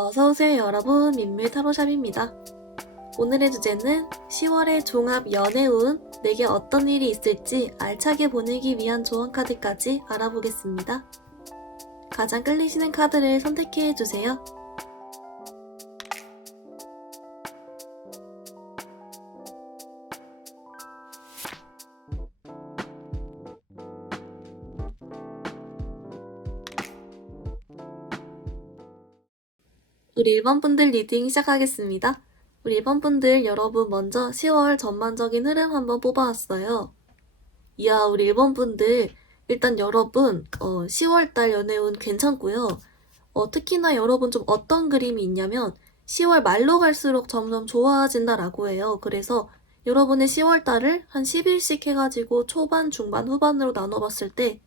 어서오세요 여러분, 민물 타로샵입니다. 오늘의 주제는 10월의 종합 연애운, 내게 어떤 일이 있을지 알차게 보내기 위한 조언 카드까지 알아보겠습니다. 가장 끌리시는 카드를 선택해주세요. 우리 1번 분들 리딩 시작하겠습니다. 우리 1번 분들 여러분 먼저 10월 전반적인 흐름 한번 뽑아왔어요. 이야, 우리 1번 분들 일단 여러분 10월달 연애운 괜찮고요. 특히나 여러분 좀 어떤 그림이 있냐면 10월 말로 갈수록 점점 좋아진다라고 해요. 그래서 여러분의 10월달을 한 10일씩 해가지고 초반, 중반, 후반으로 나눠봤을 때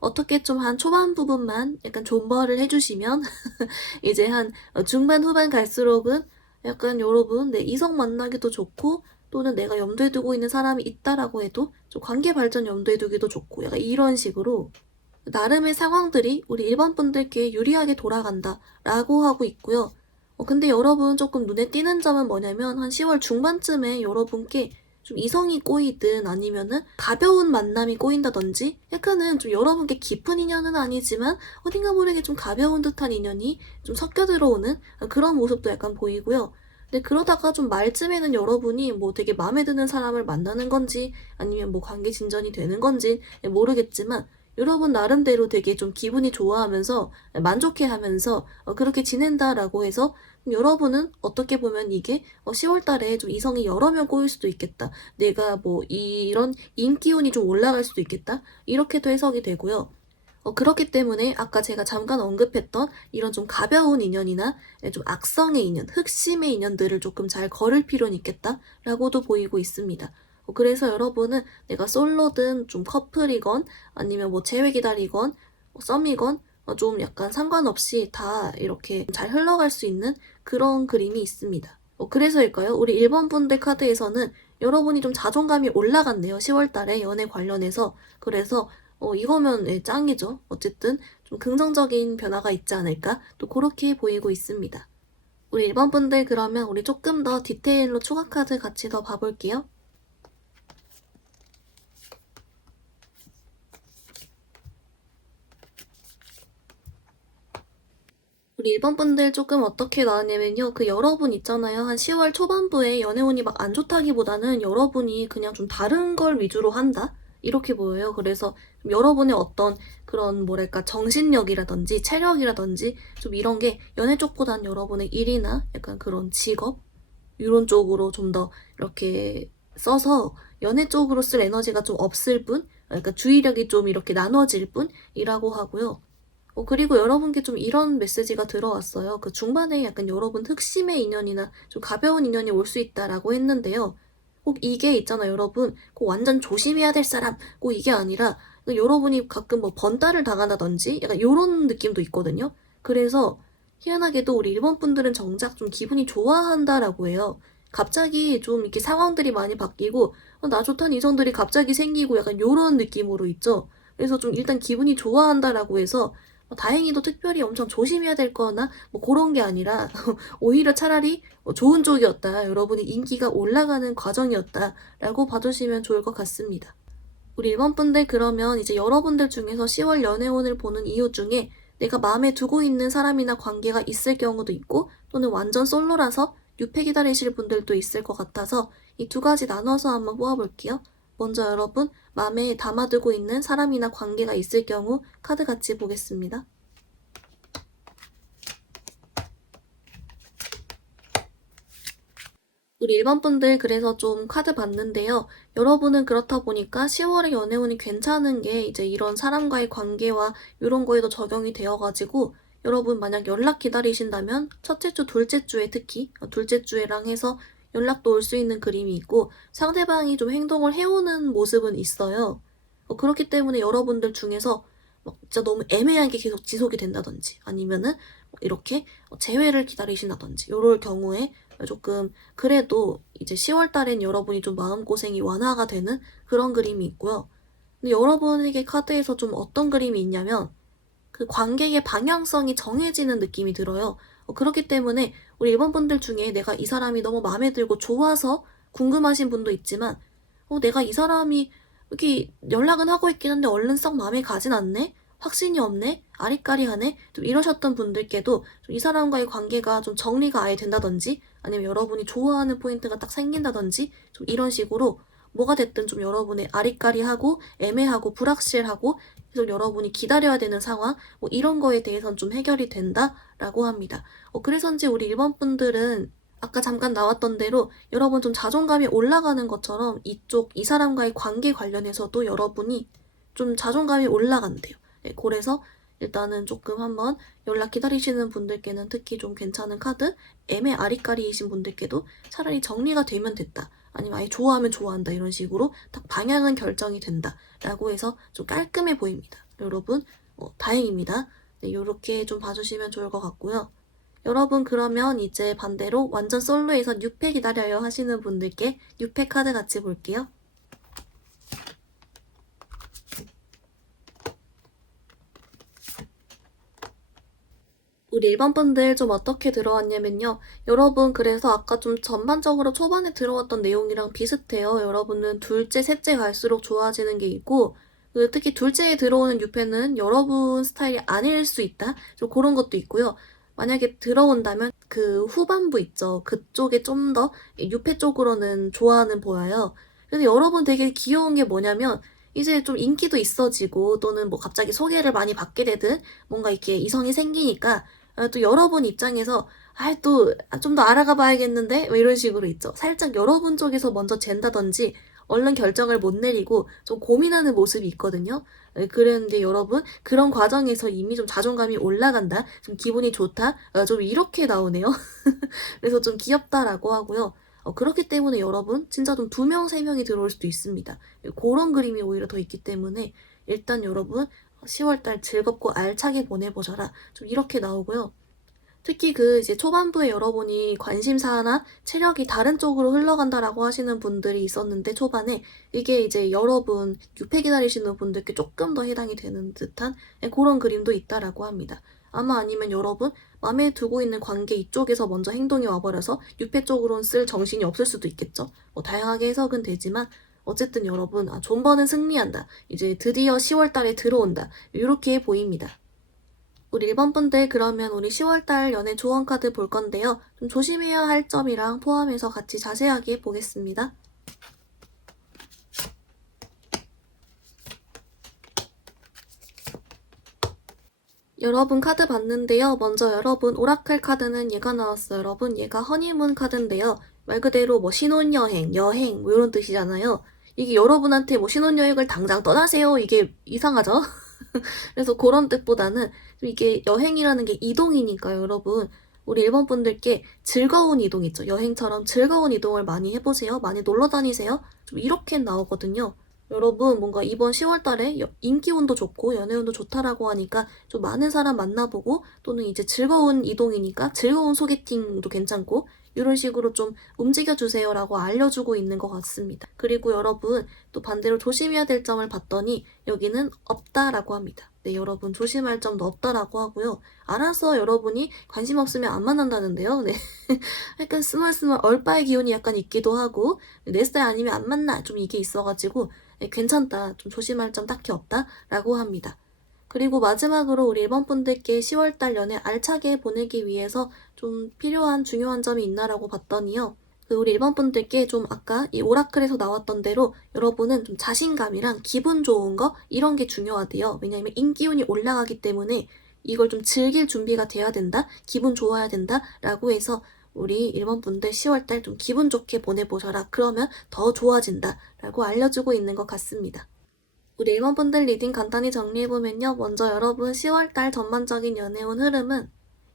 어떻게 좀 한 초반 부분만 약간 존버를 해주시면 이제 한 중반, 후반 갈수록은 약간 여러분 이성 만나기도 좋고 또는 내가 염두에 두고 있는 사람이 있다라고 해도 좀 관계 발전 염두에 두기도 좋고 약간 이런 식으로 나름의 상황들이 우리 1번 분들께 유리하게 돌아간다 라고 하고 있고요. 근데 여러분 조금 눈에 띄는 점은 뭐냐면 한 10월 중반쯤에 여러분께 좀 이성이 꼬이든 아니면은 가벼운 만남이 꼬인다든지 약간은 좀 여러분께 깊은 인연은 아니지만 어딘가 모르게 좀 가벼운 듯한 인연이 좀 섞여 들어오는 그런 모습도 약간 보이고요. 근데 그러다가 좀 말쯤에는 여러분이 뭐 되게 마음에 드는 사람을 만나는 건지 아니면 뭐 관계 진전이 되는 건지 모르겠지만 여러분 나름대로 되게 좀 기분이 좋아하면서 만족해하면서 그렇게 지낸다라고 해서 여러분은 어떻게 보면 이게 10월 달에 좀 이성이 여러 명 꼬일 수도 있겠다. 내가 뭐 이런 인기운이 좀 올라갈 수도 있겠다. 이렇게도 해석이 되고요. 그렇기 때문에 아까 제가 잠깐 언급했던 이런 좀 가벼운 인연이나 좀 악성의 인연, 흑심의 인연들을 조금 잘 걸을 필요는 있겠다라고도 보이고 있습니다. 그래서 여러분은 내가 솔로든 좀 커플이건 아니면 뭐 재회 기다리건 썸이건 좀 약간 상관없이 다 이렇게 잘 흘러갈 수 있는 그런 그림이 있습니다. 그래서일까요? 우리 1번 분들 카드에서는 여러분이 좀 자존감이 올라갔네요. 10월 달에 연애 관련해서. 그래서 이거면 짱이죠. 어쨌든 좀 긍정적인 변화가 있지 않을까? 또 그렇게 보이고 있습니다. 우리 1번 분들 그러면 우리 조금 더 디테일로 추가 카드 같이 더 봐볼게요. 우리 1번 분들 조금 어떻게 나왔냐면요. 그 여러분 있잖아요. 한 10월 초반부에 연애운이 막 안 좋다기보다는 여러분이 그냥 좀 다른 걸 위주로 한다? 이렇게 보여요. 그래서 여러분의 어떤 그런 뭐랄까 정신력이라든지 체력이라든지 좀 이런 게 연애 쪽보단 여러분의 일이나 약간 그런 직업 이런 쪽으로 좀 더 이렇게 써서 연애 쪽으로 쓸 에너지가 좀 없을 뿐, 그러니까 주의력이 좀 이렇게 나눠질 뿐이라고 하고요. 그리고 여러분께 좀 이런 메시지가 들어왔어요. 그 중반에 약간 여러분 흑심의 인연이나 좀 가벼운 인연이 올 수 있다라고 했는데요. 꼭 이게 있잖아요, 여러분. 꼭 완전 조심해야 될 사람, 꼭 이게 아니라 여러분이 가끔 뭐 번따를 당한다든지 약간 이런 느낌도 있거든요. 그래서 희한하게도 우리 일본 분들은 정작 좀 기분이 좋아한다라고 해요. 갑자기 좀 이렇게 상황들이 많이 바뀌고 나 좋다는 이성들이 갑자기 생기고 약간 이런 느낌으로 있죠. 그래서 좀 일단 기분이 좋아한다라고 해서 다행히도 특별히 엄청 조심해야 될 거나 뭐 그런 게 아니라 오히려 차라리 좋은 쪽이었다. 여러분이 인기가 올라가는 과정이었다. 라고 봐주시면 좋을 것 같습니다. 우리 1번 분들 그러면 이제 여러분들 중에서 10월 연애운을 보는 이유 중에 내가 마음에 두고 있는 사람이나 관계가 있을 경우도 있고 또는 완전 솔로라서 유패 기다리실 분들도 있을 것 같아서 이 두 가지 나눠서 한번 뽑아볼게요. 먼저 여러분 마음에 담아두고 있는 사람이나 관계가 있을 경우 카드 같이 보겠습니다. 우리 1번 분들 그래서 좀 카드 봤는데요. 여러분은 그렇다 보니까 10월에 연애운이 괜찮은 게 이제 이런 사람과의 관계와 이런 거에도 적용이 되어가지고 여러분 만약 연락 기다리신다면 첫째 주, 둘째 주에 특히 둘째 주에랑 해서 연락도 올 수 있는 그림이 있고 상대방이 좀 행동을 해오는 모습은 있어요. 그렇기 때문에 여러분들 중에서 막 진짜 너무 애매하게 계속 지속이 된다든지 아니면은 이렇게 재회를 기다리신다든지 이럴 경우에 조금 그래도 이제 10월 달엔 여러분이 좀 마음고생이 완화가 되는 그런 그림이 있고요. 근데 여러분에게 카드에서 좀 어떤 그림이 있냐면 그 관계의 방향성이 정해지는 느낌이 들어요. 그렇기 때문에 우리 1번 분들 중에 내가 이 사람이 너무 마음에 들고 좋아서 궁금하신 분도 있지만 내가 이 사람이 이렇게 연락은 하고 있긴 한데 얼른 썩 마음에 가진 않네? 확신이 없네? 아리까리하네? 좀 이러셨던 분들께도 좀 이 사람과의 관계가 좀 정리가 아예 된다든지 아니면 여러분이 좋아하는 포인트가 딱 생긴다든지 좀 이런 식으로 뭐가 됐든 좀 여러분의 아리까리하고 애매하고 불확실하고 계속 여러분이 기다려야 되는 상황 이런 거에 대해서는 좀 해결이 된다라고 합니다. 그래서인지 우리 1번 분들은 아까 잠깐 나왔던 대로 여러분 좀 자존감이 올라가는 것처럼 이 사람과의 관계 관련해서도 여러분이 좀 자존감이 올라간대요. 네, 그래서 일단은 조금 한번 연락 기다리시는 분들께는 특히 좀 괜찮은 카드, 애매 아리까리이신 분들께도 차라리 정리가 되면 됐다. 아니면 아예 좋아하면 좋아한다 이런 식으로 딱 방향은 결정이 된다 라고 해서 좀 깔끔해 보입니다. 여러분 다행입니다. 네, 요렇게 좀 봐주시면 좋을 것 같고요. 여러분 그러면 이제 반대로 완전 솔로에서 6패 기다려요 하시는 분들께 6패 카드 같이 볼게요. 우리 1번 분들 좀 어떻게 들어왔냐면요. 여러분 그래서 아까 좀 전반적으로 초반에 들어왔던 내용이랑 비슷해요. 여러분은 둘째, 셋째 갈수록 좋아지는 게 있고 특히 둘째에 들어오는 6패는 여러분 스타일이 아닐 수 있다. 좀 그런 것도 있고요. 만약에 들어온다면 그 후반부 있죠. 그쪽에 좀 더 6패 쪽으로는 좋아하는 보여요. 근데 여러분 되게 귀여운 게 뭐냐면 이제 좀 인기도 있어지고 또는 뭐 갑자기 소개를 많이 받게 되든 뭔가 이렇게 이성이 생기니까 또 여러분 입장에서 또 좀 더 알아가 봐야겠는데 이런 식으로 있죠. 살짝 여러분 쪽에서 먼저 잰다든지 얼른 결정을 못 내리고 좀 고민하는 모습이 있거든요. 그런데 여러분 그런 과정에서 이미 좀 자존감이 올라간다, 좀 기분이 좋다, 좀 이렇게 나오네요. 그래서 좀 귀엽다라고 하고요. 그렇기 때문에 여러분 진짜 좀 2명, 3명이 들어올 수도 있습니다. 그런 그림이 오히려 더 있기 때문에 일단 여러분 10월달 즐겁고 알차게 보내보셔라. 좀 이렇게 나오고요. 특히 이제 초반부에 여러분이 관심사나 체력이 다른 쪽으로 흘러간다라고 하시는 분들이 있었는데 초반에 이게 이제 여러분 6패 기다리시는 분들께 조금 더 해당이 되는 듯한 그런 그림도 있다라고 합니다. 아마 아니면 여러분 마음에 두고 있는 관계 이쪽에서 먼저 행동이 와버려서 6패 쪽으로는 쓸 정신이 없을 수도 있겠죠. 다양하게 해석은 되지만 어쨌든 여러분 존버는 승리한다. 이제 드디어 10월달에 들어온다. 이렇게 보입니다. 우리 1번 분들 그러면 우리 10월달 연애 조언 카드 볼 건데요. 좀 조심해야 할 점이랑 포함해서 같이 자세하게 보겠습니다. 여러분 카드 봤는데요. 먼저 여러분 오라클 카드는 얘가 나왔어요. 여러분 얘가 허니문 카드인데요. 말 그대로 뭐 신혼여행, 여행 뭐 이런 뜻이잖아요. 이게 여러분한테 뭐 신혼여행을 당장 떠나세요. 이게 이상하죠? 그래서 그런 뜻보다는 좀 이게 여행이라는 게 이동이니까요, 여러분. 우리 1번 분들께 즐거운 이동 있죠. 여행처럼 즐거운 이동을 많이 해보세요. 많이 놀러 다니세요. 좀 이렇게 나오거든요. 여러분 뭔가 이번 10월달에 인기운도 좋고 연애운도 좋다라고 하니까 좀 많은 사람 만나보고 또는 이제 즐거운 이동이니까 즐거운 소개팅도 괜찮고 이런 식으로 좀 움직여주세요라고 알려주고 있는 것 같습니다. 그리고 여러분 또 반대로 조심해야 될 점을 봤더니 여기는 없다라고 합니다. 네, 여러분 조심할 점도 없다라고 하고요. 알아서 여러분이 관심 없으면 안 만난다는데요. 네. 약간 스멀스멀 얼빠의 기운이 약간 있기도 하고 내 스타일 아니면 안 만나 좀 이게 있어가지고 네, 괜찮다. 좀 조심할 점 딱히 없다라고 합니다. 그리고 마지막으로 우리 1번 분들께 10월달 연애 알차게 보내기 위해서 좀 필요한 중요한 점이 있나라고 봤더니요. 우리 1번 분들께 좀 아까 이 오라클에서 나왔던 대로 여러분은 좀 자신감이랑 기분 좋은 거 이런 게 중요하대요. 왜냐하면 인기운이 올라가기 때문에 이걸 좀 즐길 준비가 돼야 된다, 기분 좋아야 된다 라고 해서 우리 1번 분들 10월달 좀 기분 좋게 보내보셔라. 그러면 더 좋아진다 라고 알려주고 있는 것 같습니다. 우리 1번 분들 리딩 간단히 정리해보면요. 먼저 여러분 10월달 전반적인 연애운 흐름은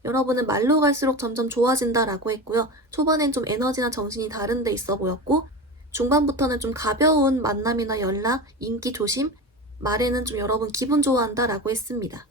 여러분은 말로 갈수록 점점 좋아진다라고 했고요. 초반엔 좀 에너지나 정신이 다른 데 있어 보였고 중반부터는 좀 가벼운 만남이나 연락, 인기 조심, 말에는 좀 여러분 기분 좋아한다라고 했습니다.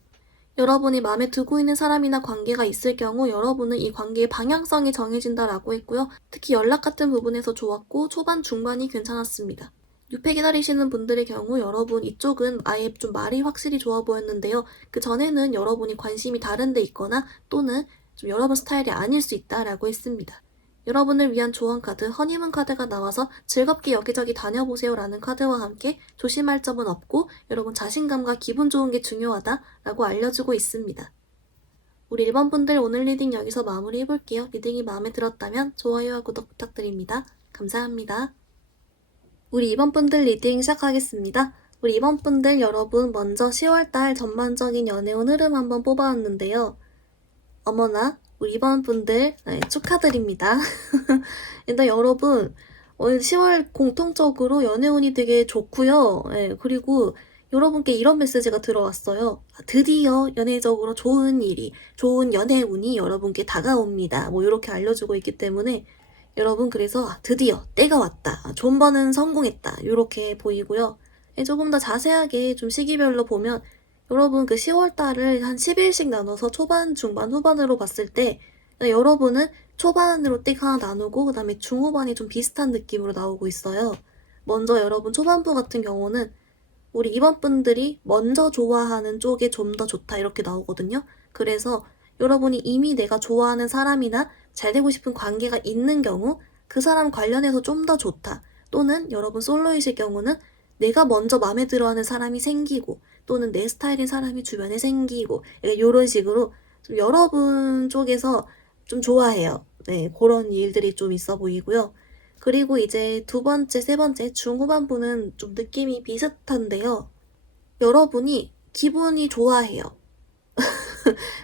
여러분이 마음에 두고 있는 사람이나 관계가 있을 경우 여러분은 이 관계의 방향성이 정해진다라고 했고요. 특히 연락 같은 부분에서 좋았고 초반, 중반이 괜찮았습니다. 6패 기다리시는 분들의 경우 여러분 이쪽은 아예 좀 말이 확실히 좋아 보였는데요. 그 전에는 여러분이 관심이 다른 데 있거나 또는 좀 여러분 스타일이 아닐 수 있다라고 했습니다. 여러분을 위한 조언 카드 허니문 카드가 나와서 즐겁게 여기저기 다녀보세요 라는 카드와 함께 조심할 점은 없고 여러분 자신감과 기분 좋은 게 중요하다라고 알려주고 있습니다. 우리 1번 분들 오늘 리딩 여기서 마무리 해볼게요. 리딩이 마음에 들었다면 좋아요와 구독 부탁드립니다. 감사합니다. 우리 2번 분들 리딩 시작하겠습니다. 우리 2번 분들 여러분 먼저 10월달 전반적인 연애운 흐름 한번 뽑아왔는데요. 어머나 우리 2번 분들 축하드립니다. 일단 여러분 오늘 10월 공통적으로 연애운이 되게 좋고요. 그리고 여러분께 이런 메시지가 들어왔어요. 드디어 연애적으로 좋은 일이, 좋은 연애운이 여러분께 다가옵니다. 뭐 이렇게 알려주고 있기 때문에 여러분 그래서 드디어 때가 왔다. 존버는 성공했다. 이렇게 보이고요. 조금 더 자세하게 좀 시기별로 보면 여러분 그 10월달을 한 10일씩 나눠서 초반, 중반, 후반으로 봤을 때 여러분은 초반으로 띡 하나 나누고 그 다음에 중후반이 좀 비슷한 느낌으로 나오고 있어요. 먼저 여러분 초반부 같은 경우는 우리 2번 분들이 먼저 좋아하는 쪽에 좀 더 좋다 이렇게 나오거든요. 그래서 여러분이 이미 내가 좋아하는 사람이나 잘 되고 싶은 관계가 있는 경우 그 사람 관련해서 좀 더 좋다. 또는 여러분 솔로이실 경우는 내가 먼저 마음에 들어하는 사람이 생기고 또는 내 스타일인 사람이 주변에 생기고 이런 식으로 좀 여러분 쪽에서 좀 좋아해요. 네, 그런 일들이 좀 있어 보이고요. 그리고 이제 두 번째, 세 번째 중후반부는 좀 느낌이 비슷한데요. 여러분이 기분이 좋아해요.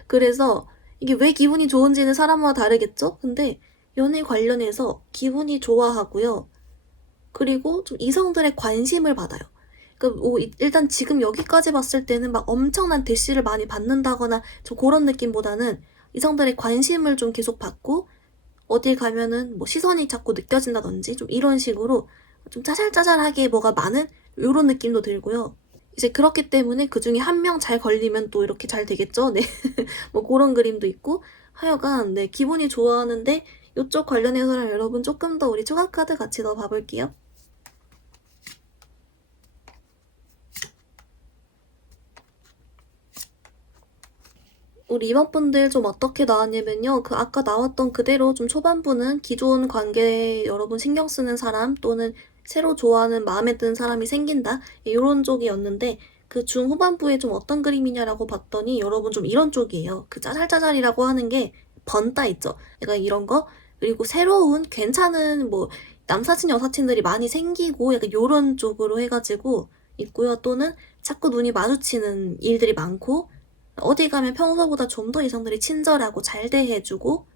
그래서 이게 왜 기분이 좋은지는 사람마다 다르겠죠? 근데 연애 관련해서 기분이 좋아하고요. 그리고 좀 이성들의 관심을 받아요. 그러니까 일단 지금 여기까지 봤을 때는 막 엄청난 대시를 많이 받는다거나 좀 그런 느낌보다는 이성들의 관심을 좀 계속 받고 어딜 가면은 뭐 시선이 자꾸 느껴진다든지 좀 이런 식으로 좀 짜잘짜잘하게 뭐가 많은 이런 느낌도 들고요. 이제 그렇기 때문에 그 중에 한 명 잘 걸리면 또 이렇게 잘 되겠죠? 네. 뭐 그런 그림도 있고 하여간 네, 기분이 좋아하는데 이쪽 관련해서는 여러분 조금 더 우리 추가 카드 같이 더 봐볼게요. 우리 2번 분들 좀 어떻게 나왔냐면요. 그 아까 나왔던 그대로 좀 초반부는 기존 관계에 여러분 신경 쓰는 사람 또는 새로 좋아하는 마음에 드는 사람이 생긴다 이런 쪽이었는데 그 중후반부에 좀 어떤 그림이냐라고 봤더니 여러분 좀 이런 쪽이에요. 그 짜잘짜잘이라고 하는 게 번따 있죠. 약간 이런 거 그리고 새로운 괜찮은 뭐 남사친 여사친들이 많이 생기고 약간 요런 쪽으로 해가지고 있고요. 또는 자꾸 눈이 마주치는 일들이 많고 어디 가면 평소보다 좀 더 이성들이 친절하고 잘 대해주고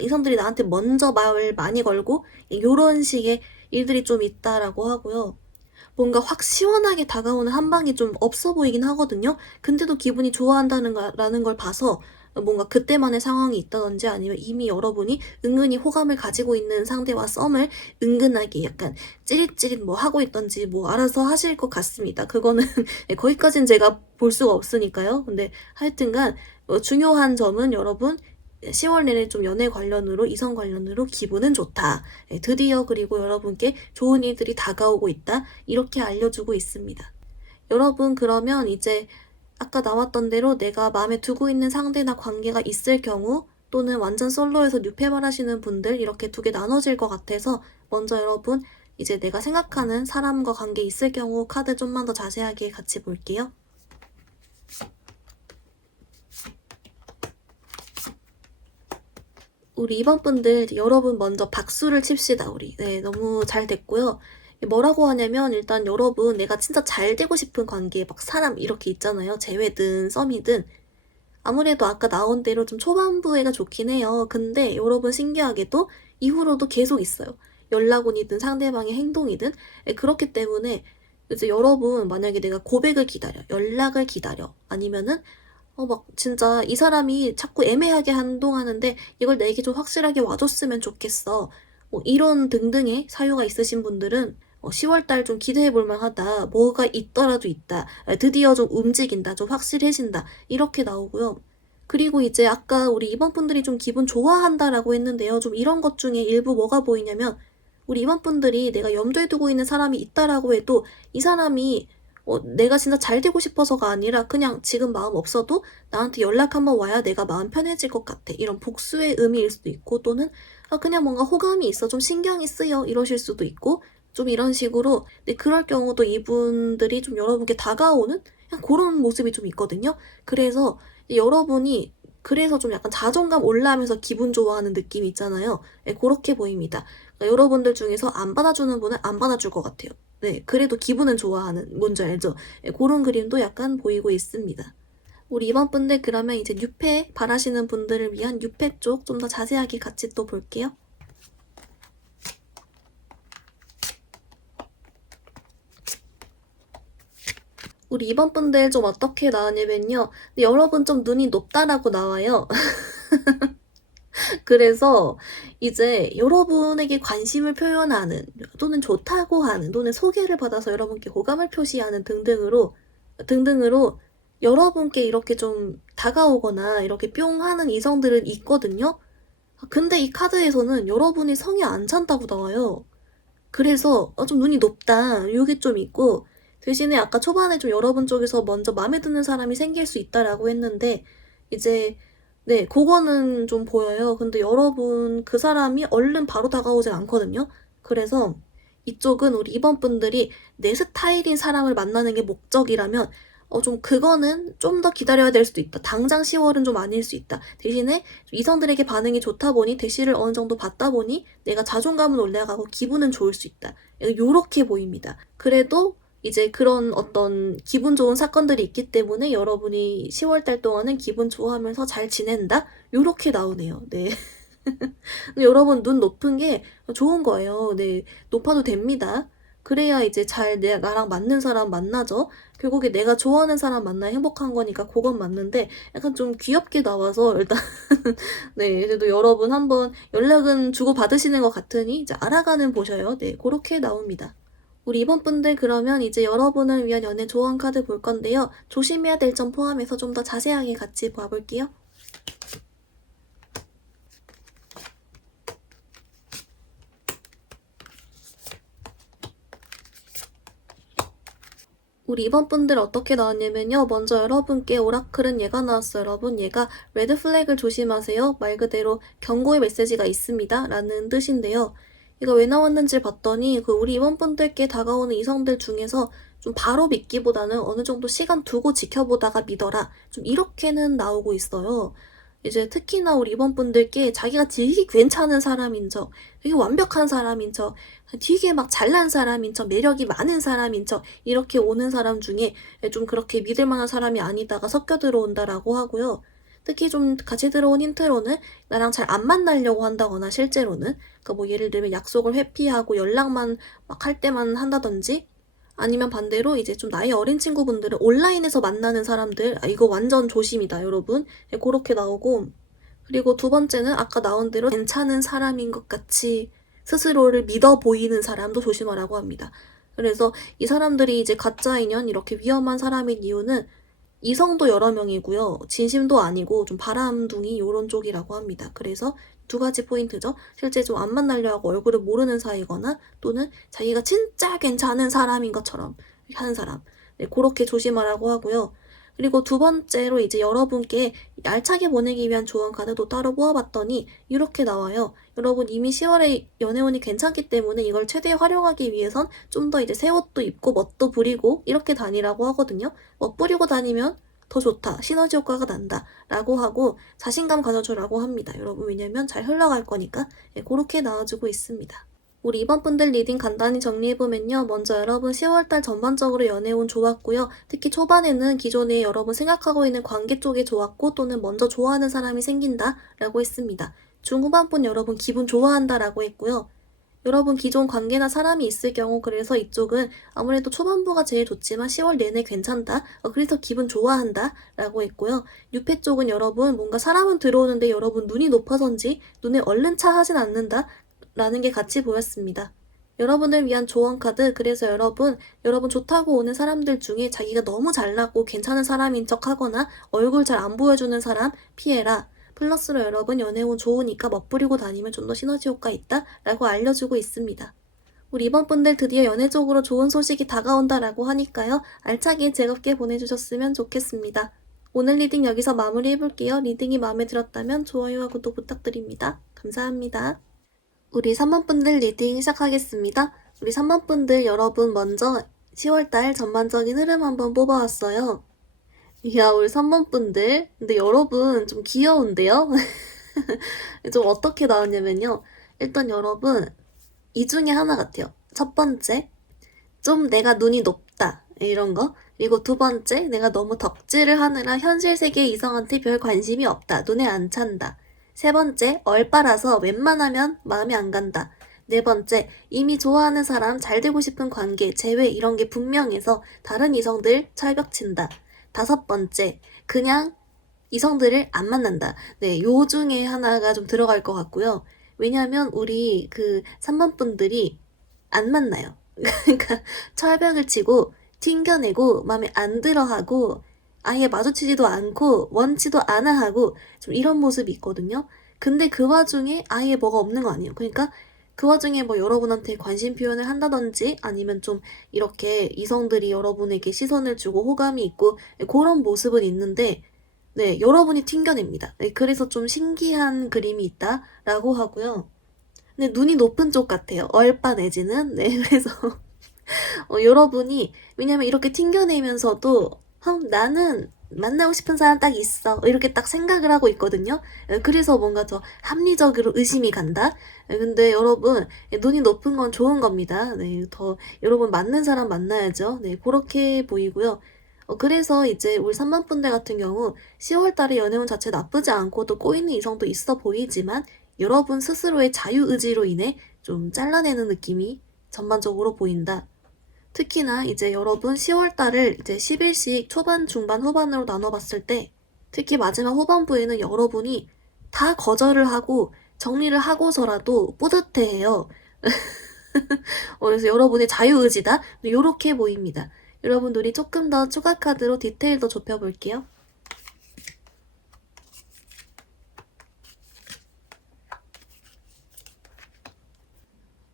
이성들이 나한테 먼저 말 많이 걸고 이런 식의 일들이 좀 있다라고 하고요. 뭔가 확 시원하게 다가오는 한방이 좀 없어 보이긴 하거든요. 근데도 기분이 좋아한다는 걸 봐서 뭔가 그때만의 상황이 있다든지 아니면 이미 여러분이 은근히 호감을 가지고 있는 상대와 썸을 은근하게 약간 찌릿찌릿 뭐 하고 있던지 뭐 알아서 하실 것 같습니다. 그거는 거기까지는 제가 볼 수가 없으니까요. 근데 하여튼간 중요한 점은 여러분 10월 내내 좀 연애 관련으로 이성 관련으로 기분은 좋다. 드디어 그리고 여러분께 좋은 일들이 다가오고 있다. 이렇게 알려주고 있습니다. 여러분 그러면 이제 아까 나왔던 대로 내가 마음에 두고 있는 상대나 관계가 있을 경우 또는 완전 솔로에서 뉴페발 하시는 분들 이렇게 두 개 나눠질 것 같아서 먼저 여러분 이제 내가 생각하는 사람과 관계 있을 경우 카드 좀만 더 자세하게 같이 볼게요. 우리 2번 분들 여러분 먼저 박수를 칩시다 우리. 네 너무 잘 됐고요. 뭐라고 하냐면 일단 여러분 내가 진짜 잘 되고 싶은 관계 막 사람 이렇게 있잖아요. 재회든 썸이든 아무래도 아까 나온 대로 좀 초반부에가 좋긴 해요. 근데 여러분 신기하게도 이후로도 계속 있어요. 연락원이든 상대방의 행동이든 그렇기 때문에 이제 여러분 만약에 내가 고백을 기다려 연락을 기다려 아니면은 막 진짜 이 사람이 자꾸 애매하게 행동하는데 이걸 내게 좀 확실하게 와줬으면 좋겠어. 뭐 이런 등등의 사유가 있으신 분들은 10월달 좀 기대해볼 만하다. 뭐가 있더라도 있다. 드디어 좀 움직인다. 좀 확실해진다. 이렇게 나오고요. 그리고 이제 아까 우리 2번 분들이 좀 기분 좋아한다라고 했는데요. 좀 이런 것 중에 일부 뭐가 보이냐면 우리 2번 분들이 내가 염두에 두고 있는 사람이 있다라고 해도 이 사람이 내가 진짜 잘 되고 싶어서가 아니라 그냥 지금 마음 없어도 나한테 연락 한번 와야 내가 마음 편해질 것 같아. 이런 복수의 의미일 수도 있고 또는 그냥 뭔가 호감이 있어. 좀 신경이 쓰여. 이러실 수도 있고 좀 이런 식으로 그럴 경우도 이분들이 좀 여러분께 다가오는 그냥 그런 모습이 좀 있거든요. 그래서 여러분이 그래서 좀 약간 자존감 올라가면서 기분 좋아하는 느낌이 있잖아요. 그렇게 보입니다. 그러니까 여러분들 중에서 안 받아주는 분은 안 받아줄 것 같아요. 네, 그래도 기분은 좋아하는, 뭔지 알죠? 그런 그림도 약간 보이고 있습니다. 우리 이번 분들 그러면 이제 뉴페 바라시는 분들을 위한 뉴페 쪽 좀 더 자세하게 같이 또 볼게요. 우리 이번 분들 좀 어떻게 나왔냐면요. 여러분 좀 눈이 높다라고 나와요. 그래서 이제 여러분에게 관심을 표현하는 또는 좋다고 하는 또는 소개를 받아서 여러분께 호감을 표시하는 등등으로 여러분께 이렇게 좀 다가오거나 이렇게 뿅 하는 이성들은 있거든요. 근데 이 카드에서는 여러분이 성이 안 찬다고 나와요. 그래서 좀 눈이 높다 이게 좀 있고 대신에 아까 초반에 좀 여러분 쪽에서 먼저 마음에 드는 사람이 생길 수 있다라고 했는데 이제 네 그거는 좀 보여요. 근데 여러분 그 사람이 얼른 바로 다가오진 않거든요. 그래서 이쪽은 우리 이번 분들이 내 스타일인 사람을 만나는 게 목적이라면 좀 그거는 좀 더 기다려야 될 수도 있다. 당장 10월은 좀 아닐 수 있다. 대신에 이성들에게 반응이 좋다 보니 대시를 어느 정도 받다 보니 내가 자존감은 올라가고 기분은 좋을 수 있다. 요렇게 보입니다. 그래도 이제 그런 어떤 기분 좋은 사건들이 있기 때문에 여러분이 10월달 동안은 기분 좋아하면서 잘 지낸다? 요렇게 나오네요. 네. 여러분 눈 높은 게 좋은 거예요. 네. 높아도 됩니다. 그래야 이제 잘 나랑 맞는 사람 만나죠. 결국에 내가 좋아하는 사람 만나야 행복한 거니까 그건 맞는데 약간 좀 귀엽게 나와서 일단 네, 그래도 여러분 한번 연락은 주고 받으시는 것 같으니 이제 알아가는 보셔요. 네, 그렇게 나옵니다. 우리 이번 분들 그러면 이제 여러분을 위한 연애 조언 카드 볼 건데요. 조심해야 될 점 포함해서 좀 더 자세하게 같이 봐볼게요. 우리 이번 분들 어떻게 나왔냐면요. 먼저 여러분께 오라클은 얘가 나왔어요. 여러분 얘가 레드 플래그를 조심하세요. 말 그대로 경고의 메시지가 있습니다. 라는 뜻인데요. 이거 왜 나왔는지 봤더니 우리 이번 분들께 다가오는 이성들 중에서 좀 바로 믿기보다는 어느 정도 시간 두고 지켜보다가 믿어라. 좀 이렇게는 나오고 있어요. 이제 특히나 우리 이번 분들께 자기가 되게 괜찮은 사람인 척, 되게 완벽한 사람인 척, 되게 막 잘난 사람인 척, 매력이 많은 사람인 척 이렇게 오는 사람 중에 좀 그렇게 믿을 만한 사람이 아니다가 섞여 들어온다라고 하고요. 특히 좀 같이 들어온 힌트로는 나랑 잘 안 만나려고 한다거나 실제로는 그러니까 뭐 예를 들면 약속을 회피하고 연락만 막 할 때만 한다든지 아니면 반대로 이제 좀 나이 어린 친구분들은 온라인에서 만나는 사람들 이거 완전 조심이다 여러분. 그렇게 나오고 그리고 두 번째는 아까 나온 대로 괜찮은 사람인 것 같이 스스로를 믿어 보이는 사람도 조심하라고 합니다. 그래서 이 사람들이 이제 가짜 인연 이렇게 위험한 사람인 이유는 이성도 여러 명이고요. 진심도 아니고 좀 바람둥이 요런 쪽이라고 합니다. 그래서 두 가지 포인트죠. 실제 좀 안 만나려 하고 얼굴을 모르는 사이거나 또는 자기가 진짜 괜찮은 사람인 것처럼 하는 사람. 네, 그렇게 조심하라고 하고요. 그리고 두 번째로 이제 여러분께 알차게 보내기 위한 조언 카드도 따로 뽑아봤더니 이렇게 나와요. 여러분 이미 10월에 연애운이 괜찮기 때문에 이걸 최대 활용하기 위해선 좀 더 이제 새 옷도 입고 멋도 부리고 이렇게 다니라고 하거든요. 멋 부리고 다니면 더 좋다. 시너지 효과가 난다. 라고 하고 자신감 가져주라고 합니다. 여러분 왜냐면 잘 흘러갈 거니까 그렇게 나와주고 있습니다. 우리 이번 분들 리딩 간단히 정리해보면요. 먼저 여러분 10월달 전반적으로 연애운 좋았고요. 특히 초반에는 기존에 여러분 생각하고 있는 관계 쪽에 좋았고 또는 먼저 좋아하는 사람이 생긴다 라고 했습니다. 중후반분 여러분 기분 좋아한다 라고 했고요. 여러분 기존 관계나 사람이 있을 경우 그래서 이쪽은 아무래도 초반부가 제일 좋지만 10월 내내 괜찮다. 그래서 기분 좋아한다 라고 했고요. 6회 쪽은 여러분 뭔가 사람은 들어오는데 여러분 눈이 높아서인지 눈에 얼른 차 하진 않는다 라는 게 같이 보였습니다. 여러분을 위한 조언 카드 그래서 여러분 좋다고 오는 사람들 중에 자기가 너무 잘났고 괜찮은 사람인 척 하거나 얼굴 잘 안 보여주는 사람 피해라. 플러스로 여러분 연애운 좋으니까 멋부리고 다니면 좀 더 시너지 효과 있다 라고 알려주고 있습니다. 우리 이번 분들 드디어 연애적으로 좋은 소식이 다가온다라고 하니까요. 알차게 즐겁게 보내주셨으면 좋겠습니다. 오늘 리딩 여기서 마무리해볼게요. 리딩이 마음에 들었다면 좋아요와 구독 부탁드립니다. 감사합니다. 우리 3번 분들 리딩 시작하겠습니다. 우리 3번 분들 여러분 먼저 10월달 전반적인 흐름 한번 뽑아왔어요. 이야, 우리 3번 분들. 근데 여러분 좀 귀여운데요? 좀 어떻게 나왔냐면요. 일단 여러분 이 중에 하나 같아요. 첫 번째, 좀 내가 눈이 높다 이런 거. 그리고 두 번째, 내가 너무 덕질을 하느라 현실 세계 이성한테 별 관심이 없다. 눈에 안 찬다. 세 번째, 얼빠라서 웬만하면 마음에 안 간다. 네 번째, 이미 좋아하는 사람, 잘 되고 싶은 관계, 재회 이런 게 분명해서 다른 이성들 철벽친다. 다섯 번째, 그냥 이성들을 안 만난다. 네, 요 중에 하나가 좀 들어갈 것 같고요. 왜냐면 우리 그 3번 분들이 안 만나요. 그러니까 철벽을 치고 튕겨내고 마음에 안 들어하고 아예 마주치지도 않고 원치도 않아 하고 좀 이런 모습이 있거든요. 근데 그 와중에 아예 뭐가 없는 거 아니에요. 그러니까 그 와중에 뭐 여러분한테 관심 표현을 한다든지 아니면 좀 이렇게 이성들이 여러분에게 시선을 주고 호감이 있고 그런 모습은 있는데 네, 여러분이 튕겨냅니다. 네, 그래서 좀 신기한 그림이 있다라고 하고요. 근데 눈이 높은 쪽 같아요. 얼빠 내지는. 네, 그래서 여러분이 왜냐면 이렇게 튕겨내면서도 나는 만나고 싶은 사람 딱 있어. 이렇게 딱 생각을 하고 있거든요. 그래서 뭔가 더 합리적으로 의심이 간다. 근데 여러분 눈이 높은 건 좋은 겁니다. 네, 더 여러분 맞는 사람 만나야죠. 네, 그렇게 보이고요. 그래서 이제 우리 3번 분들 같은 경우 10월달에 연애운 자체 나쁘지 않고 또 꼬이는 이성도 있어 보이지만 여러분 스스로의 자유의지로 인해 좀 잘라내는 느낌이 전반적으로 보인다. 특히나 이제 여러분 10월달을 이제 10일씩 초반, 중반, 후반으로 나눠봤을 때 특히 마지막 후반부에는 여러분이 다 거절을 하고 정리를 하고서라도 뿌듯해해요. 그래서 여러분의 자유의지다? 이렇게 보입니다. 여러분들이 조금 더 추가 카드로 디테일 더 좁혀볼게요.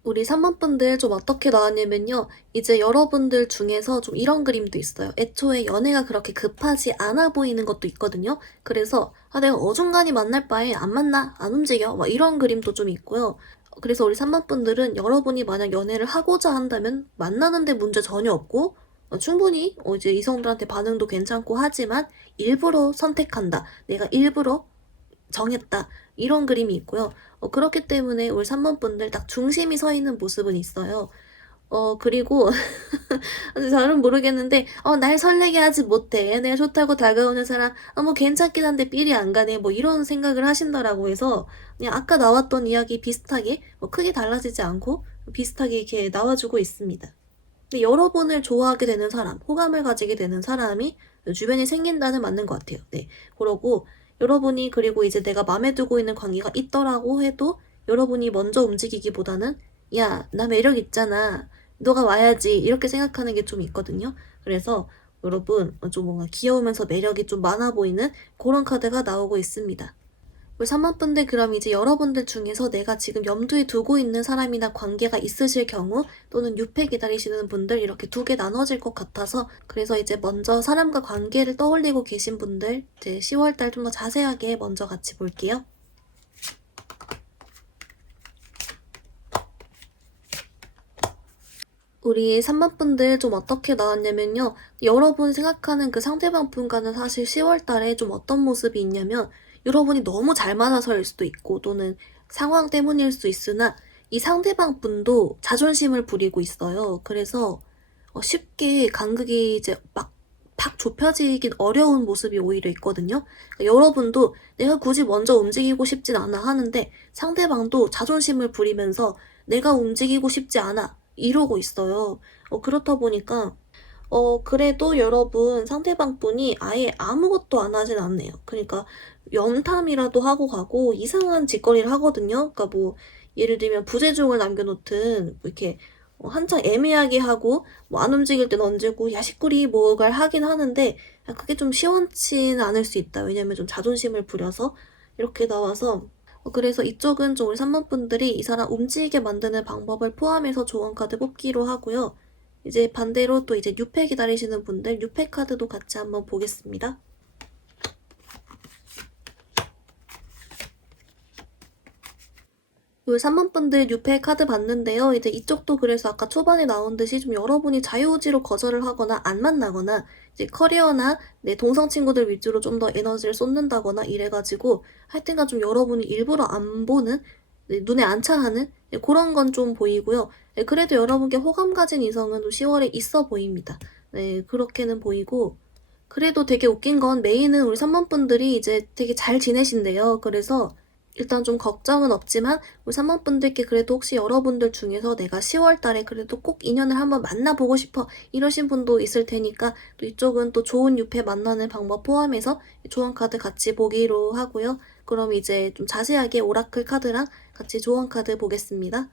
우리 3번 분들 좀 어떻게 나왔냐면요. 이제 여러분들 중에서 좀 이런 그림도 있어요. 애초에 연애가 그렇게 급하지 않아 보이는 것도 있거든요. 그래서 내가 어중간히 만날 바에 안 만나, 안 움직여 막 이런 그림도 좀 있고요. 그래서 우리 3번 분들은 여러분이 만약 연애를 하고자 한다면 만나는데 문제 전혀 없고 충분히 이제 이성들한테 반응도 괜찮고 하지만 일부러 선택한다. 내가 일부러 정했다. 이런 그림이 있고요. 그렇기 때문에 우리 3번 분들 딱 중심이 서 있는 모습은 있어요. 그리고 잘은 모르겠는데 날 설레게 하지 못해. 내가 좋다고 다가오는 사람 뭐 괜찮긴 한데 삘이 안 가네. 뭐 이런 생각을 하신다라고 해서 그냥 아까 나왔던 이야기 비슷하게 뭐 크게 달라지지 않고 비슷하게 이렇게 나와주고 있습니다. 근데 여러분을 좋아하게 되는 사람, 호감을 가지게 되는 사람이 주변에 생긴다는 맞는 것 같아요. 네, 그러고 여러분이 그리고 이제 내가 마음에 두고 있는 관계가 있더라고 해도 여러분이 먼저 움직이기보다는 야, 나 매력 있잖아. 너가 와야지. 이렇게 생각하는 게 좀 있거든요. 그래서 여러분 좀 뭔가 귀여우면서 매력이 좀 많아 보이는 그런 카드가 나오고 있습니다. 우리 3번 분들 그럼 이제 여러분들 중에서 내가 지금 염두에 두고 있는 사람이나 관계가 있으실 경우 또는 유패 기다리시는 분들 이렇게 두 개 나눠질 것 같아서 그래서 이제 먼저 사람과 관계를 떠올리고 계신 분들 이제 10월달 좀 더 자세하게 먼저 같이 볼게요. 우리 3번 분들 좀 어떻게 나왔냐면요. 여러분 생각하는 그 상대방 분과는 사실 10월달에 좀 어떤 모습이 있냐면 여러분이 너무 잘 맞아서일 수도 있고 또는 상황 때문일 수 있으나 이 상대방 분도 자존심을 부리고 있어요. 그래서 쉽게 간극이 이제 팍 좁혀지긴 어려운 모습이 오히려 있거든요. 그러니까 여러분도 내가 굳이 먼저 움직이고 싶진 않아 하는데 상대방도 자존심을 부리면서 내가 움직이고 싶지 않아 이러고 있어요. 그렇다 보니까 그래도 여러분 상대방 분이 아예 아무것도 안 하진 않네요. 그러니까 연탐이라도 하고 가고 이상한 짓거리를 하거든요. 그러니까 뭐 예를 들면 부재중을 남겨놓든 뭐 이렇게 한창 애매하게 하고 뭐 안 움직일 땐 얹고 야식거리 뭐를 하긴 하는데 그게 좀 시원치는 않을 수 있다. 왜냐면 좀 자존심을 부려서 이렇게 나와서 그래서 이쪽은 좀 우리 3번 분들이 이 사람 움직이게 만드는 방법을 포함해서 조언 카드 뽑기로 하고요. 이제 반대로 또 이제 6패 기다리시는 분들 6패 카드도 같이 한번 보겠습니다. 우리 3번 분들 6패 카드 봤는데요. 이제 이쪽도 그래서 아까 초반에 나온 듯이 좀 여러분이 자유의지로 거절을 하거나 안 만나거나 이제 커리어나 내 동성 친구들 위주로 좀 더 에너지를 쏟는다거나 이래가지고 하여튼간 좀 여러분이 일부러 안 보는 눈에 안 차하는 그런 건 좀 보이고요. 그래도 여러분께 호감 가진 이성은 10월에 있어 보입니다. 네, 그렇게는 보이고 그래도 되게 웃긴 건 메인은 우리 3번 분들이 이제 되게 잘 지내신대요. 그래서 일단 좀 걱정은 없지만 우리 3번 분들께 그래도 혹시 여러분들 중에서 내가 10월 달에 그래도 꼭 인연을 한번 만나보고 싶어 이러신 분도 있을 테니까 또 이쪽은 또 좋은 유패 만나는 방법 포함해서 조언 카드 같이 보기로 하고요. 그럼 이제 좀 자세하게 오라클 카드랑 같이 조언 카드 보겠습니다.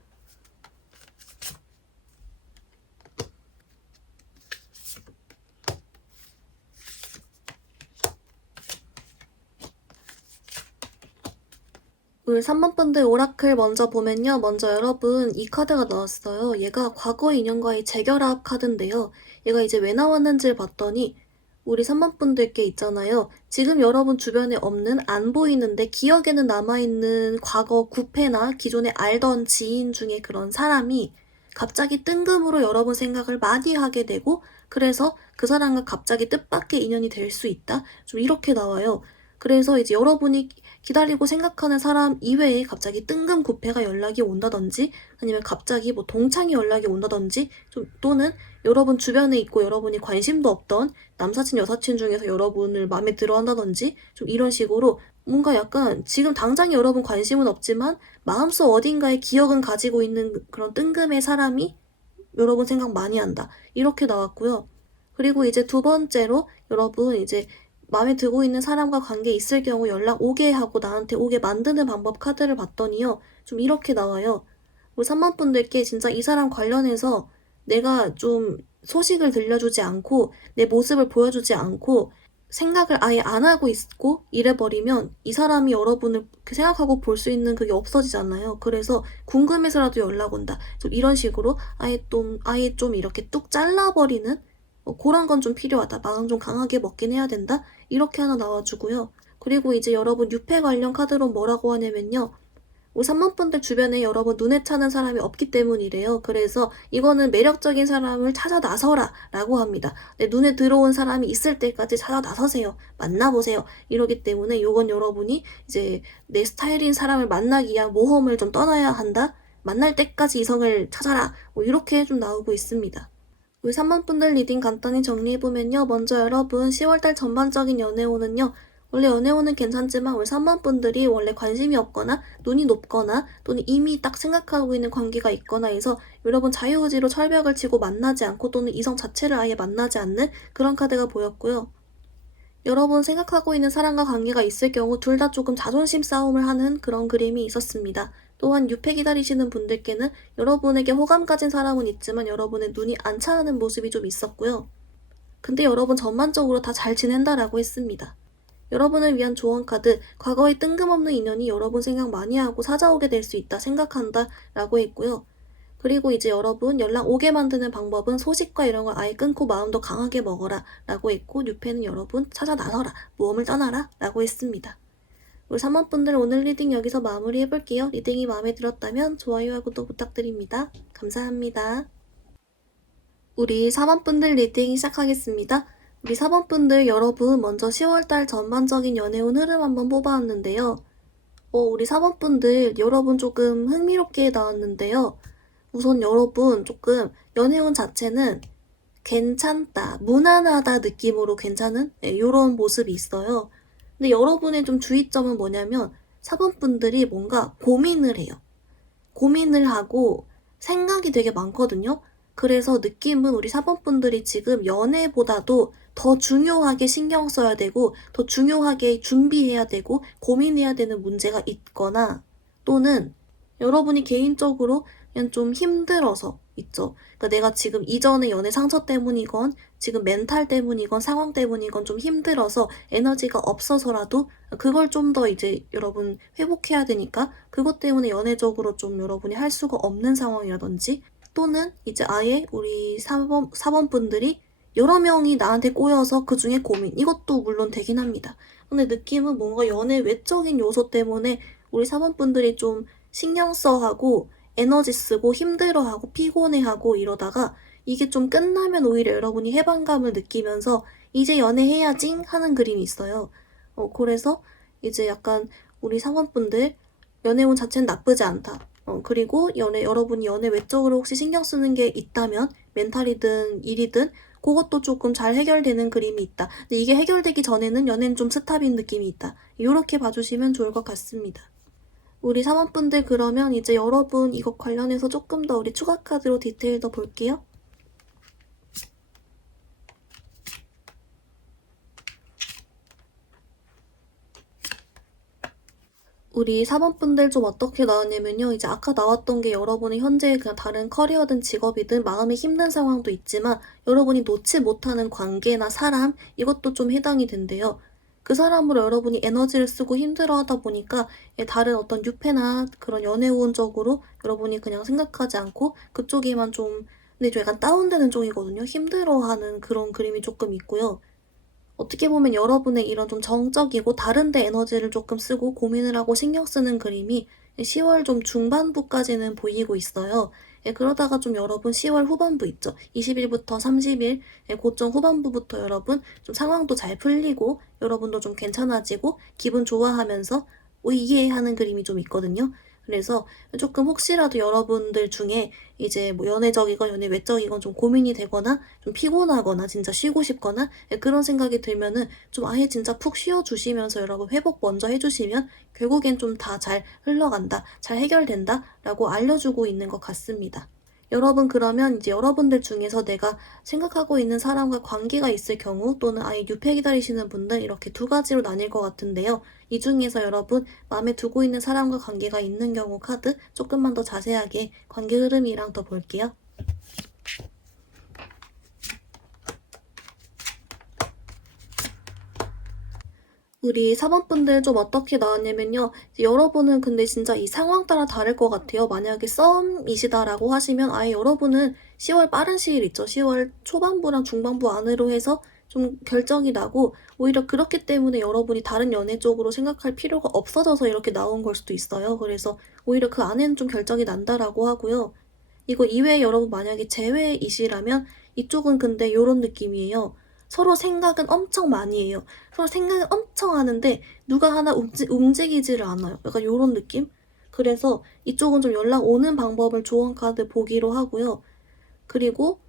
우리 3번 분들 오라클 먼저 보면요. 먼저 여러분 이 카드가 나왔어요. 얘가 과거 인연과의 재결합 카드인데요. 얘가 이제 왜 나왔는지를 봤더니 우리 3번 분들께 있잖아요. 지금 여러분 주변에 없는 안 보이는데 기억에는 남아있는 과거 구패나 기존에 알던 지인 중에 그런 사람이 갑자기 뜬금으로 여러분 생각을 많이 하게 되고 그래서 그 사람과 갑자기 뜻밖의 인연이 될 수 있다. 좀 이렇게 나와요. 그래서 이제 여러분이 기다리고 생각하는 사람 이외에 갑자기 뜬금 구패가 연락이 온다든지 아니면 갑자기 뭐 동창이 연락이 온다든지 좀 또는 여러분 주변에 있고 여러분이 관심도 없던 남사친 여사친 중에서 여러분을 마음에 들어 한다든지 좀 이런 식으로 뭔가 약간 지금 당장에 여러분 관심은 없지만 마음속 어딘가에 기억은 가지고 있는 그런 뜬금의 사람이 여러분 생각 많이 한다. 이렇게 나왔고요. 그리고 이제 두 번째로 여러분 이제 마음에 들고 있는 사람과 관계 있을 경우 연락 오게 하고 나한테 오게 만드는 방법 카드를 봤더니요. 좀 이렇게 나와요. 우리 3번 분들께 진짜 이 사람 관련해서 내가 좀 소식을 들려주지 않고 내 모습을 보여주지 않고 생각을 아예 안 하고 있고 이래버리면 이 사람이 여러분을 생각하고 볼 수 있는 그게 없어지잖아요. 그래서 궁금해서라도 연락 온다. 좀 이런 식으로 아예 좀 이렇게 뚝 잘라버리는 그런 건 좀 필요하다. 마음 좀 강하게 먹긴 해야 된다. 이렇게 하나 나와주고요. 그리고 이제 여러분 유패 관련 카드로 뭐라고 하냐면요. 우리 3번 분들 주변에 여러분 눈에 차는 사람이 없기 때문이래요. 그래서 이거는 매력적인 사람을 찾아 나서라 라고 합니다. 내 눈에 들어온 사람이 있을 때까지 찾아 나서세요. 만나보세요. 이러기 때문에 이건 여러분이 이제 내 스타일인 사람을 만나기 위한 모험을 좀 떠나야 한다. 만날 때까지 이성을 찾아라. 뭐 이렇게 좀 나오고 있습니다. 우리 3번 분들 리딩 간단히 정리해보면요. 먼저 여러분 10월달 전반적인 연애운은요. 원래 연애운은 괜찮지만 우리 3번 분들이 원래 관심이 없거나 눈이 높거나 또는 이미 딱 생각하고 있는 관계가 있거나 해서 여러분 자유의지로 철벽을 치고 만나지 않고 또는 이성 자체를 아예 만나지 않는 그런 카드가 보였고요. 여러분 생각하고 있는 사람과 관계가 있을 경우 둘 다 조금 자존심 싸움을 하는 그런 그림이 있었습니다. 또한 유패 기다리시는 분들께는 여러분에게 호감 가진 사람은 있지만 여러분의 눈이 안 차는 모습이 좀 있었고요. 근데 여러분 전반적으로 다 잘 지낸다라고 했습니다. 여러분을 위한 조언 카드, 과거의 뜬금없는 인연이 여러분 생각 많이 하고 찾아오게 될 수 있다 생각한다 라고 했고요. 그리고 이제 여러분 연락 오게 만드는 방법은 소식과 이런 걸 아예 끊고 마음도 강하게 먹어라 라고 했고 뉴페는 여러분 찾아 나서라, 모험을 떠나라 라고 했습니다. 우리 3번 분들 오늘 리딩 여기서 마무리 해볼게요. 리딩이 마음에 들었다면 좋아요와 구독 부탁드립니다. 감사합니다. 우리 4번 분들 리딩 시작하겠습니다. 우리 4번 분들 여러분 먼저 10월달 전반적인 연애운 흐름 한번 뽑아왔는데요. 우리 4번 분들 여러분 조금 흥미롭게 나왔는데요. 우선 여러분 조금 연애운 자체는 괜찮다, 무난하다 느낌으로 괜찮은 이런 모습이 있어요. 근데 여러분의 좀 주의점은 뭐냐면 4번 분들이 뭔가 고민을 해요. 고민을 하고 생각이 되게 많거든요. 그래서 느낌은 우리 4번 분들이 지금 연애보다도 더 중요하게 신경 써야 되고 더 중요하게 준비해야 되고 고민해야 되는 문제가 있거나 또는 여러분이 개인적으로 그냥 좀 힘들어서 있죠. 그러니까 내가 지금 이전의 연애 상처 때문이건 지금 멘탈 때문이건 상황 때문이건 좀 힘들어서 에너지가 없어서라도 그걸 좀 더 이제 여러분 회복해야 되니까 그것 때문에 연애적으로 좀 여러분이 할 수가 없는 상황이라든지 또는 이제 아예 우리 사번분들이 여러 명이 나한테 꼬여서 그 중에 고민 이것도 물론 되긴 합니다. 근데 느낌은 뭔가 연애 외적인 요소 때문에 우리 사번분들이 좀 신경 써하고 에너지 쓰고 힘들어하고 피곤해하고 이러다가 이게 좀 끝나면 오히려 여러분이 해방감을 느끼면서 이제 연애해야지 하는 그림이 있어요. 그래서 이제 약간 우리 사원분들 연애운 자체는 나쁘지 않다. 그리고 여러분이 연애 외적으로 혹시 신경 쓰는 게 있다면 멘탈이든 일이든 그것도 조금 잘 해결되는 그림이 있다. 근데 이게 해결되기 전에는 연애는 좀 스탑인 느낌이 있다. 이렇게 봐주시면 좋을 것 같습니다. 우리 사원분들 그러면 이제 여러분 이거 관련해서 조금 더 우리 추가 카드로 디테일 더 볼게요. 우리 사번분들 좀 어떻게 나왔냐면요. 이제 아까 나왔던 게 여러분의 현재 그냥 다른 커리어든 직업이든 마음이 힘든 상황도 있지만 여러분이 놓지 못하는 관계나 사람 이것도 좀 해당이 된대요. 그 사람으로 여러분이 에너지를 쓰고 힘들어하다 보니까 다른 어떤 유패나 그런 연애운적으로 여러분이 그냥 생각하지 않고 그쪽에만 좀 근데 좀 약간 다운되는 쪽이거든요. 힘들어하는 그런 그림이 조금 있고요. 어떻게 보면 여러분의 이런 좀 정적이고 다른데 에너지를 조금 쓰고 고민을 하고 신경 쓰는 그림이 10월 좀 중반부까지는 보이고 있어요. 그러다가 좀 여러분 10월 후반부 있죠. 20일부터 30일, 고점 후반부부터 여러분 좀 상황도 잘 풀리고 여러분도 좀 괜찮아지고 기분 좋아하면서 이해하는 그림이 좀 있거든요. 그래서 조금 혹시라도 여러분들 중에 이제 뭐 연애적이건 연애 외적이건 좀 고민이 되거나 좀 피곤하거나 진짜 쉬고 싶거나 그런 생각이 들면은 좀 아예 진짜 푹 쉬어주시면서 여러분 회복 먼저 해주시면 결국엔 좀 다 잘 흘러간다, 잘 해결된다 라고 알려주고 있는 것 같습니다. 여러분 그러면 이제 여러분들 중에서 내가 생각하고 있는 사람과 관계가 있을 경우 또는 아예 유패 기다리시는 분들 이렇게 두 가지로 나뉠 것 같은데요. 이 중에서 여러분 마음에 두고 있는 사람과 관계가 있는 경우 카드 조금만 더 자세하게 관계 흐름이랑 더 볼게요. 우리 사번분들 좀 어떻게 나왔냐면요. 여러분은 근데 진짜 이 상황 따라 다를 것 같아요. 만약에 썸이시다라고 하시면 아예 여러분은 10월 빠른 시일 있죠. 10월 초반부랑 중반부 안으로 해서 좀 결정이 나고 오히려 그렇기 때문에 여러분이 다른 연애 쪽으로 생각할 필요가 없어져서 이렇게 나온 걸 수도 있어요. 그래서 오히려 그 안에는 좀 결정이 난다라고 하고요. 이거 이외에 여러분 만약에 제외이시라면 이쪽은 근데 요런 느낌이에요. 서로 생각은 엄청 많이 해요. 서로 생각은 엄청 하는데 누가 하나 움직이지를 않아요. 약간 요런 느낌? 그래서 이쪽은 좀 연락 오는 방법을 조언 카드 보기로 하고요. 그리고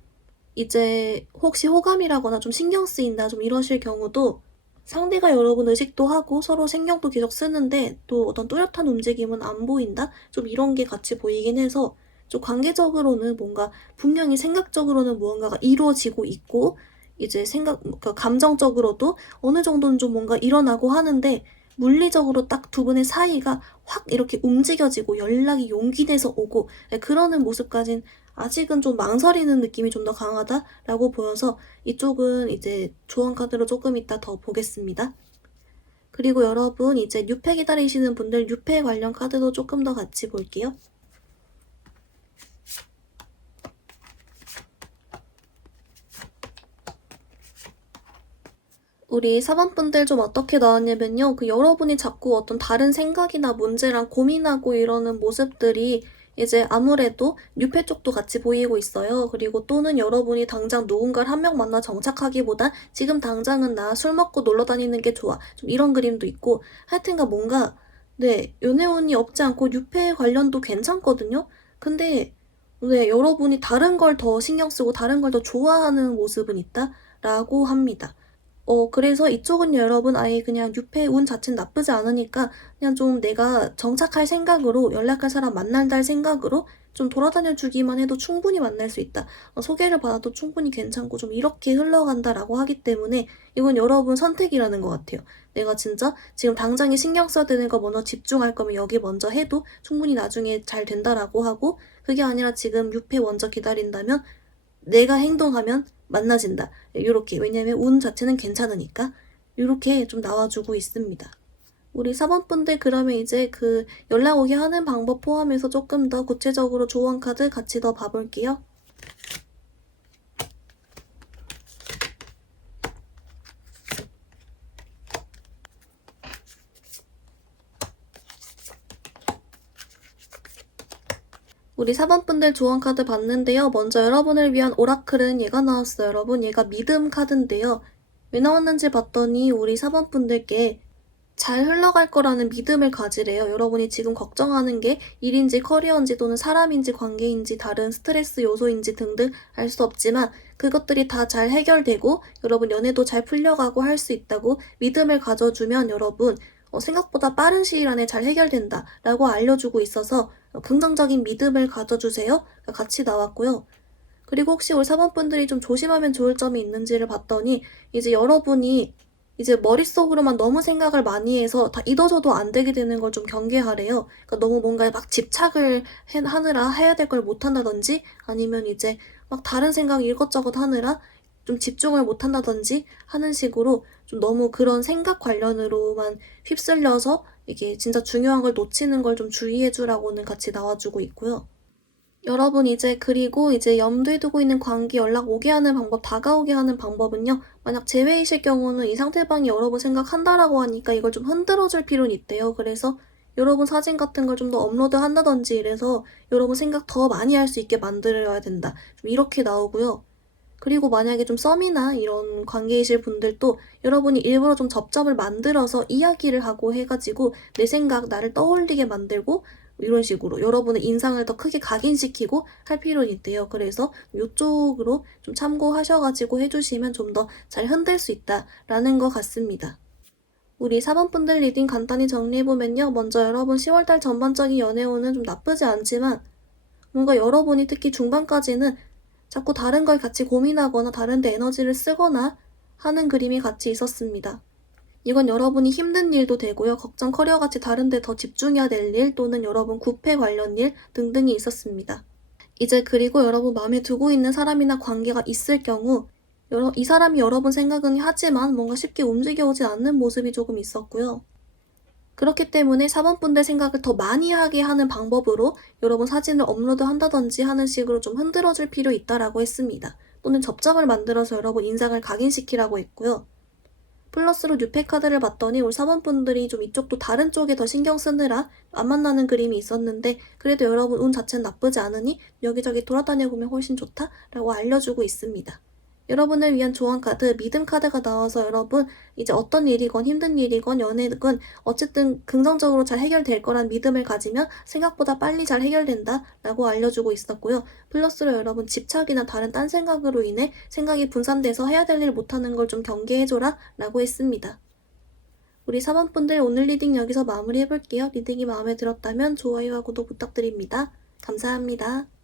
이제 혹시 호감이라거나 좀 신경 쓰인다 좀 이러실 경우도 상대가 여러분 의식도 하고 서로 신경도 계속 쓰는데 또 어떤 뚜렷한 움직임은 안 보인다? 좀 이런 게 같이 보이긴 해서 좀 관계적으로는 뭔가 분명히 생각적으로는 무언가가 이루어지고 있고 이제 그러니까 감정적으로도 어느 정도는 좀 뭔가 일어나고 하는데 물리적으로 딱 두 분의 사이가 확 이렇게 움직여지고 연락이 용기 내서 오고 그러는 모습까진 아직은 좀 망설이는 느낌이 좀 더 강하다라고 보여서 이쪽은 이제 조언 카드로 조금 이따 더 보겠습니다. 그리고 여러분 이제 유패 기다리시는 분들 유패 관련 카드도 조금 더 같이 볼게요. 우리 사반분들 좀 어떻게 나왔냐면요. 여러분이 자꾸 어떤 다른 생각이나 문제랑 고민하고 이러는 모습들이 이제 아무래도 뉴페 쪽도 같이 보이고 있어요. 그리고 또는 여러분이 당장 누군가를 한 명 만나 정착하기보다 지금 당장은 나 술 먹고 놀러 다니는 게 좋아. 좀 이런 그림도 있고 하여튼가 뭔가 네, 연애운이 없지 않고 뉴페 관련도 괜찮거든요. 근데 네, 여러분이 다른 걸 더 신경 쓰고 다른 걸 더 좋아하는 모습은 있다라고 합니다. 그래서 이쪽은 여러분 아예 그냥 유패 운 자체는 나쁘지 않으니까 그냥 좀 내가 정착할 생각으로 연락할 사람 만난다 할 생각으로 좀 돌아다녀 주기만 해도 충분히 만날 수 있다. 소개를 받아도 충분히 괜찮고 좀 이렇게 흘러간다라고 하기 때문에 이건 여러분 선택이라는 것 같아요. 내가 진짜 지금 당장에 신경 써야 되는 거 먼저 집중할 거면 여기 먼저 해도 충분히 나중에 잘 된다라고 하고 그게 아니라 지금 유패 먼저 기다린다면 내가 행동하면 만나진다. 요렇게. 왜냐면 운 자체는 괜찮으니까. 요렇게 좀 나와주고 있습니다. 우리 4번분들 그러면 이제 그 연락 오게 하는 방법 포함해서 조금 더 구체적으로 조언 카드 같이 더 봐볼게요. 우리 4번분들 조언 카드 봤는데요. 먼저 여러분을 위한 오라클은 얘가 나왔어요. 여러분 얘가 믿음 카드인데요. 왜 나왔는지 봤더니 우리 4번분들께 잘 흘러갈 거라는 믿음을 가지래요. 여러분이 지금 걱정하는 게 일인지 커리어인지 또는 사람인지 관계인지 다른 스트레스 요소인지 등등 알 수 없지만 그것들이 다 잘 해결되고 여러분 연애도 잘 풀려가고 할 수 있다고 믿음을 가져주면 여러분 생각보다 빠른 시일 안에 잘 해결된다 라고 알려주고 있어서 긍정적인 믿음을 가져주세요. 같이 나왔고요. 그리고 혹시 우리 4번분들이 좀 조심하면 좋을 점이 있는지를 봤더니 이제 여러분이 이제 머릿속으로만 너무 생각을 많이 해서 다 잊어져도 안 되게 되는 걸 좀 경계하래요. 그러니까 너무 뭔가에 막 집착을 하느라 해야 될 걸 못한다든지 아니면 이제 막 다른 생각 이것저것 하느라 좀 집중을 못한다든지 하는 식으로 좀 너무 그런 생각 관련으로만 휩쓸려서 이게 진짜 중요한 걸 놓치는 걸 좀 주의해주라고는 같이 나와주고 있고요. 여러분 그리고 이제 염두에 두고 있는 관계 연락 오게 하는 방법, 다가오게 하는 방법은요. 만약 제외이실 경우는 이 상대방이 여러분 생각한다라고 하니까 이걸 좀 흔들어줄 필요는 있대요. 그래서 여러분 사진 같은 걸 좀 더 업로드 한다든지 이래서 여러분 생각 더 많이 할 수 있게 만들어야 된다. 좀 이렇게 나오고요. 그리고 만약에 좀 썸이나 이런 관계이실 분들도 여러분이 일부러 좀 접점을 만들어서 이야기를 하고 해가지고 내 생각, 나를 떠올리게 만들고 이런 식으로 여러분의 인상을 더 크게 각인시키고 할 필요는 있대요. 그래서 이쪽으로 좀 참고하셔가지고 해주시면 좀 더 잘 흔들 수 있다라는 것 같습니다. 우리 4번분들 리딩 간단히 정리해보면요. 먼저 여러분 10월달 전반적인 연애운은 좀 나쁘지 않지만 뭔가 여러분이 특히 중반까지는 자꾸 다른 걸 같이 고민하거나 다른 데 에너지를 쓰거나 하는 그림이 같이 있었습니다. 이건 여러분이 힘든 일도 되고요. 걱정 커리어같이 다른 데 더 집중해야 될 일 또는 여러분 구패 관련 일 등등이 있었습니다. 이제 그리고 여러분 마음에 두고 있는 사람이나 관계가 있을 경우 이 사람이 여러분 생각은 하지만 뭔가 쉽게 움직여오지 않는 모습이 조금 있었고요. 그렇기 때문에 4번분들 생각을 더 많이 하게 하는 방법으로 여러분 사진을 업로드 한다든지 하는 식으로 좀 흔들어줄 필요 있다라고 했습니다. 또는 접점을 만들어서 여러분 인상을 각인시키라고 했고요. 플러스로 뉴페 카드를 봤더니 우리 4번분들이 좀 이쪽도 다른 쪽에 더 신경 쓰느라 안 만나는 그림이 있었는데 그래도 여러분 운 자체는 나쁘지 않으니 여기저기 돌아다녀보면 훨씬 좋다라고 알려주고 있습니다. 여러분을 위한 조언 카드, 믿음 카드가 나와서 여러분 이제 어떤 일이건 힘든 일이건 연애건 어쨌든 긍정적으로 잘 해결될 거란 믿음을 가지면 생각보다 빨리 잘 해결된다 라고 알려주고 있었고요. 플러스로 여러분 집착이나 다른 딴 생각으로 인해 생각이 분산돼서 해야 될 일 못하는 걸 좀 경계해줘라 라고 했습니다. 우리 4번분들 오늘 리딩 여기서 마무리해볼게요. 리딩이 마음에 들었다면 좋아요와 구독 부탁드립니다. 감사합니다.